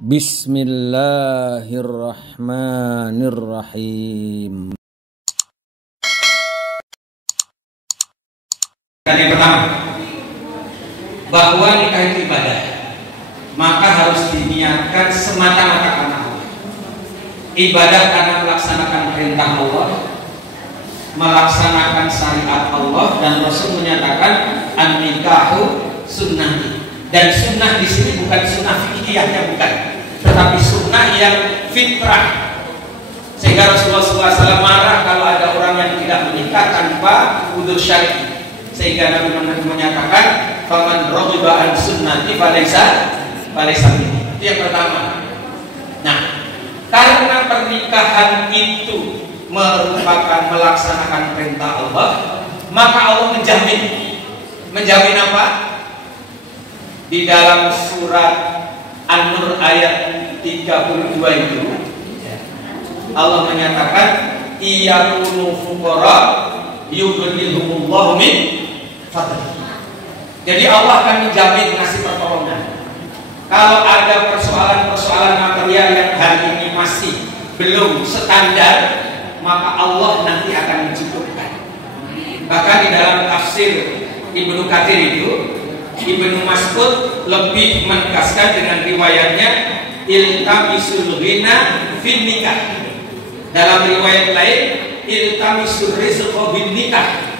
Bismillahirrahmanirrahim. Yang pertama, bahwa nikah itu ibadah, maka harus diniatkan semata-mata karena Allah. Ibadah karena melaksanakan perintah Allah, melaksanakan syariat Allah, dan Rasul menyatakan an-nikahu sunnah. Dan sunnah di sini bukan sunnah fikihnya, bukan, tetapi sunnah yang fitrah. Sehingga Rasulullah SAW marah kalau ada orang yang tidak menikah tanpa udzur syar'i. Sehingga Nabi menyatakan, "Faman raghiba an sunnati falaysa minni." Itu yang pertama. Nah, karena pernikahan itu merupakan melaksanakan perintah Allah, maka Allah menjamin apa? Di dalam surat An-Nur ayat 32 itu Allah menyatakan, iyakunu fuqara yughnihumullahu min fadlihi. Jadi Allah akan menjamin ngasih pertolongan. Kalau ada persoalan material yang hari ini masih belum standar, maka Allah nanti akan mencukupkan. Bahkan di dalam tafsir Ibnu Katsir itu, Ibnu Mas'ud lebih menegaskan dengan riwayatnya iltamisul ghina fin nikah. Dalam riwayat lain iltamisul rizqa bin nikah.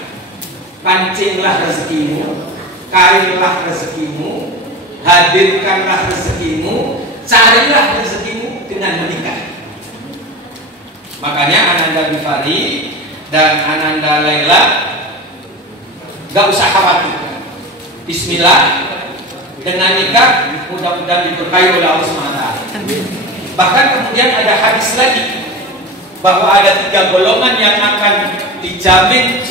Pancinglah rezekimu, karirlah rezekimu, hadirkanlah rezekimu, carilah rezekimu dengan menikah. Makanya Ananda Bifari dan Ananda Laila gak usah khawatir. Bismillah, dengan nikah mudah-mudahan diberkahi oleh Allah SWT. Bahkan kemudian ada hadis lagi bahwa ada 3 golongan yang akan dijamin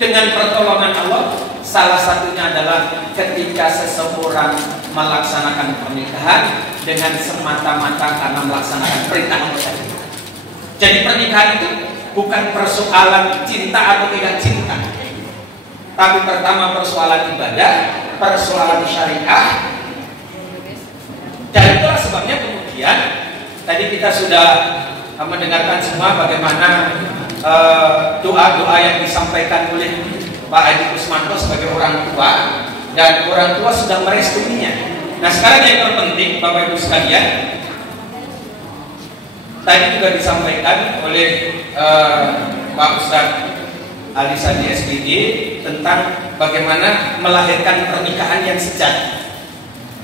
dengan pertolongan Allah. Salah satunya adalah ketika seseorang melaksanakan pernikahan dengan semata-mata karena melaksanakan perintah Allah. Jadi pernikahan itu bukan persoalan cinta atau tidak cinta, tapi pertama persoalan ibadah, persoalan syariah. Dan itulah sebabnya kemudian tadi kita sudah mendengarkan semua bagaimana doa-doa yang disampaikan oleh Pak Haji Kusmanto sebagai orang tua, dan orang tua sudah merestuinya. Nah, sekarang yang terpenting Bapak Ibu sekalian, tadi juga disampaikan oleh Pak Ustadz Ali Sandi SPG tentang bagaimana melahirkan pernikahan yang sejati.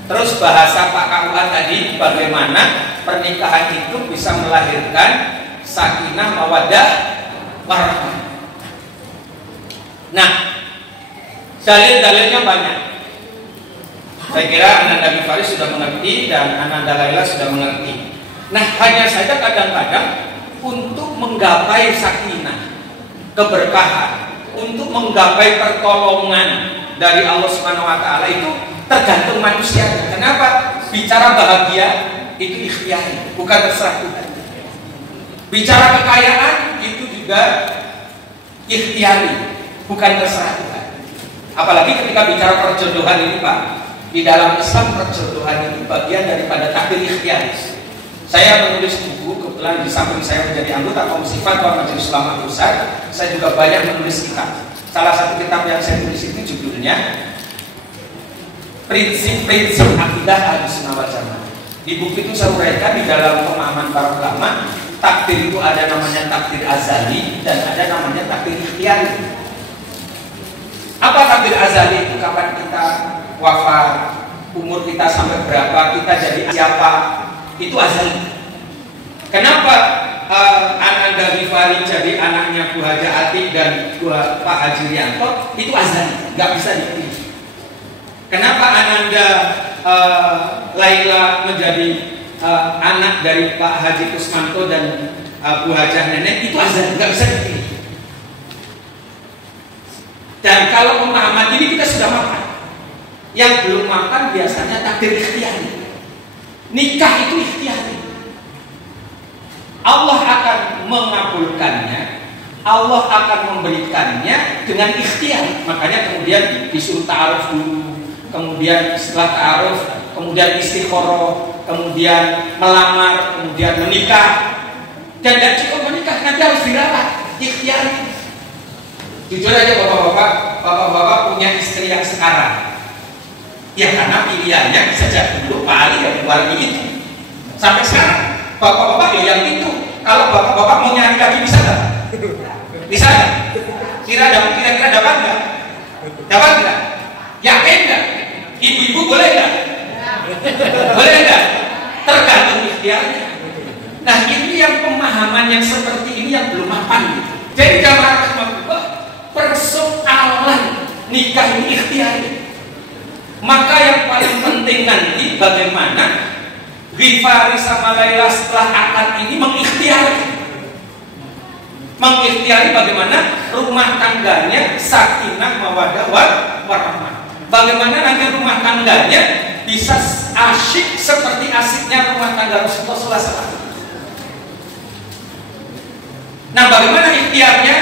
Terus bahasa Pak KUA tadi bagaimana pernikahan itu bisa melahirkan sakinah mawaddah warahmah. Nah, dalil-dalilnya banyak. Saya kira Ananda Bifari sudah mengerti dan Ananda Laila sudah mengerti. Nah, hanya saja kadang-kadang untuk menggapai sakinah, keberkahan, untuk menggapai pertolongan dari Allah Subhanahu wa taala itu tergantung manusia. Kenapa? Bicara bahagia itu ikhtiar, bukan terserah Tuhan. Bicara kekayaan itu juga ikhtiar, bukan terserah Tuhan. Apalagi ketika bicara perjodohan ini, Pak, di dalam Islam perjodohan itu bagian daripada takdir ikhtiar. Saya menulis buku, kebetulan di samping saya menjadi anggota Komisi Fatwa Majelis Ulama Pusat, saya juga banyak menulis kitab. Salah satu kitab yang saya tulis itu judulnya Prinsip-Prinsip Akidah Ahlussunnah wal Jamaah. Di buku itu saya uraikan di dalam pemahaman para ulama, takdir itu ada namanya takdir azali dan ada namanya takdir ikhtiari. Apa takdir azali itu? Kapan kita wafat, umur kita sampai berapa, kita jadi siapa, itu azali. Kenapa Ananda Bifari jadi anaknya Bu Haja Atik dan Pak Haji Rianto? Itu azali, nggak bisa dipilih. Kenapa Ananda Laila menjadi anak dari Pak Haji Kusmanto dan Bu Hajah Nenek? Itu azali, nggak bisa dipilih. Dan kalau pemahaman ini kita sudah makan. Yang belum makan biasanya takdir ikhtiari. Nikah itu ikhtiari. Allah akan mengabulkannya, Allah akan memberikannya dengan ikhtiar. Makanya kemudian disuruh ta'aruf dulu, kemudian setelah ta'aruf, kemudian istikharah, kemudian melamar, kemudian menikah. Dan tidak cukup menikah, nanti harus dirawat, ikhtiar. Jujur aja bapak-bapak punya istri yang sekarang. Ya karena pilihannya sejak dulu Pak Ali yang keluar itu. Sampai sekarang, bapak-bapak ya yang itu. Kalau bapak-bapak mau nyari lagi bisa nggak? Bisa nggak? Kira-kira dapat nggak? Dapat nggak? Yakin nggak? Ibu-ibu boleh nggak? Boleh nggak? Tergantung ikhtiarnya. Nah ini yang pemahaman yang seperti ini yang belum mapan. Jadi jamaah rahmatullah, persoalan nikah ini ikhtiari. Maka yang paling penting nanti bagaimana Ghifari sama Laila setelah akad ini mengikhtiari bagaimana rumah tangganya sakinah mawaddah warahmah. Bagaimana nanti rumah tangganya bisa asyik seperti asyiknya rumah tangga Rasulullah SAW. Nah, bagaimana ikhtiarnya?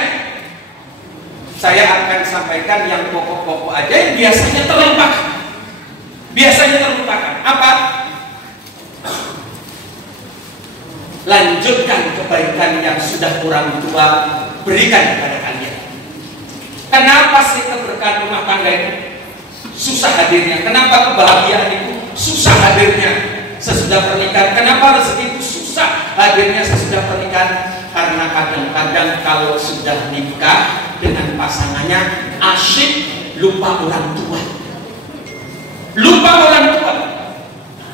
Saya akan sampaikan yang pokok-pokok aja yang biasanya terlupakan. Apa? Lanjutkan kebaikan yang sudah orang tua berikan kepada kalian. Kenapa sih keberkahan rumah tangga itu susah hadirnya? Kenapa kebahagiaan itu susah hadirnya sesudah pernikahan? Kenapa rezeki itu susah hadirnya sesudah pernikahan? Karena kadang-kadang kalau sudah nikah dengan pasangannya asyik lupa orang tua.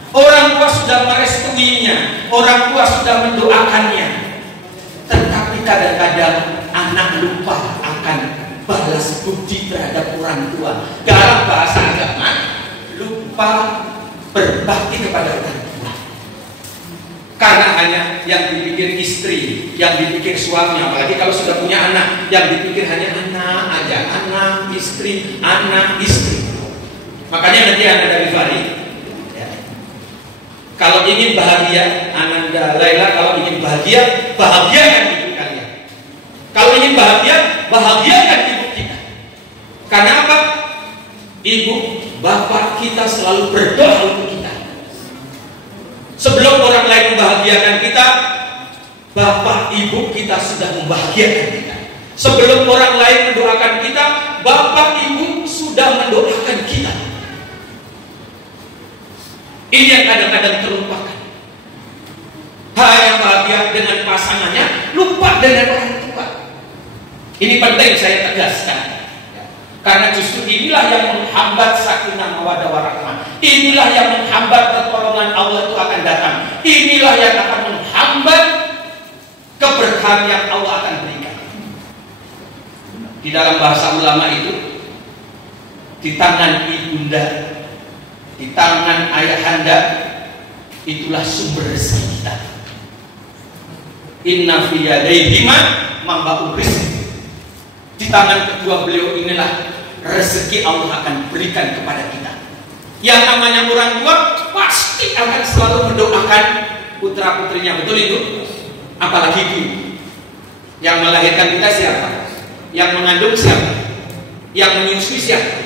Orang tua sudah merestuinya, orang tua sudah mendoakannya. Tetapi kadang-kadang anak lupa akan balas budi terhadap orang tua. Dalam bahasa agama, lupa berbakti kepada orang tua. Karena hanya yang dipikir istri, yang dipikir suami, apalagi kalau sudah punya anak, yang dipikir hanya anak aja, anak istri. Makanya nanti Anda dari Fari, ya. Kalau ingin bahagia, Ananda Laila, kalau ingin bahagia, bahagiakan ibu kalian. Kalau ingin bahagia, bahagiakan ibu kita. Karena apa? Ibu, bapak kita selalu berdoa untuk kita. Sebelum orang lain membahagiakan kita, bapak ibu kita sudah membahagiakan kita. Sebelum orang lain mendoakan kita, bapak ibu sudah mendoakan kita. Ini yang kadang-kadang terlupakan. Hanya bahagia dengan pasangannya, lupa dengan orang tua. Ini penting saya tegaskan. Karena justru inilah yang menghambat sakinah mawaddah warahmah. Inilah yang menghambat pertolongan Allah itu akan datang. Inilah yang akan menghambat keberkahan yang Allah akan berikan. Di dalam bahasa ulama itu, di tangan ibunda, di tangan ayahanda, itulah sumber rezeki kita. Inna fi yadaihima manba'ur rizq. Di tangan kedua beliau inilah rezeki Allah akan berikan kepada kita. Yang namanya orang tua pasti akan selalu mendoakan putra putrinya, betul itu? Apalagi ibu. Yang melahirkan kita siapa? Yang mengandung siapa? Yang menyusui siapa?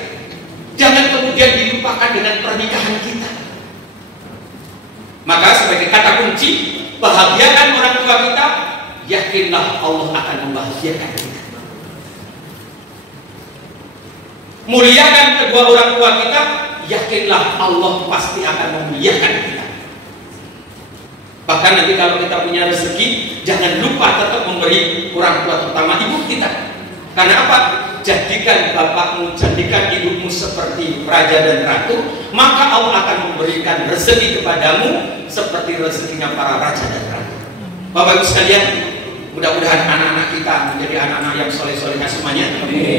Jangan kemudian dilupakan dengan pernikahan kita. Maka sebagai kata kunci, bahagiakan orang tua kita, yakinlah Allah akan membahagiakan kita. Muliakan kedua orang tua kita, yakinlah Allah pasti akan memuliakan kita. Bahkan nanti kalau kita punya rezeki, jangan lupa tetap memberi orang tua, terutama ibu kita. Karena apa? Jadikan bapakmu, jadikan ibumu seperti raja dan ratu, maka Allah akan memberikan rezeki kepadamu seperti rezekinya para raja dan ratu. Bapak ibu sekalian, mudah-mudahan anak-anak kita menjadi anak-anak yang soleh-solehah semuanya,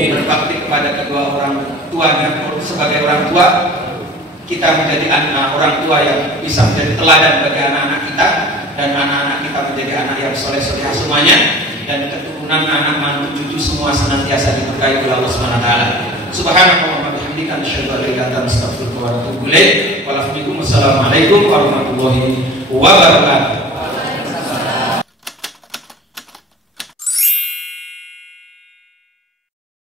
berbakti kepada kedua orang tuanya. Sebagai orang tua, kita menjadi orang tua yang bisa menjadi teladan bagi anak-anak kita, dan anak-anak kita menjadi anak yang soleh-solehah semuanya, dan keturunan anak mantu cucu semua senantiasa diberkahi oleh Allah Subhanahu wa taala. Subhanallah wa bihamdika asyhadu an la ilaha illa anta astaghfiruka wa atubu ilaik. Wassalamualaikum warahmatullahi wabarakatuh.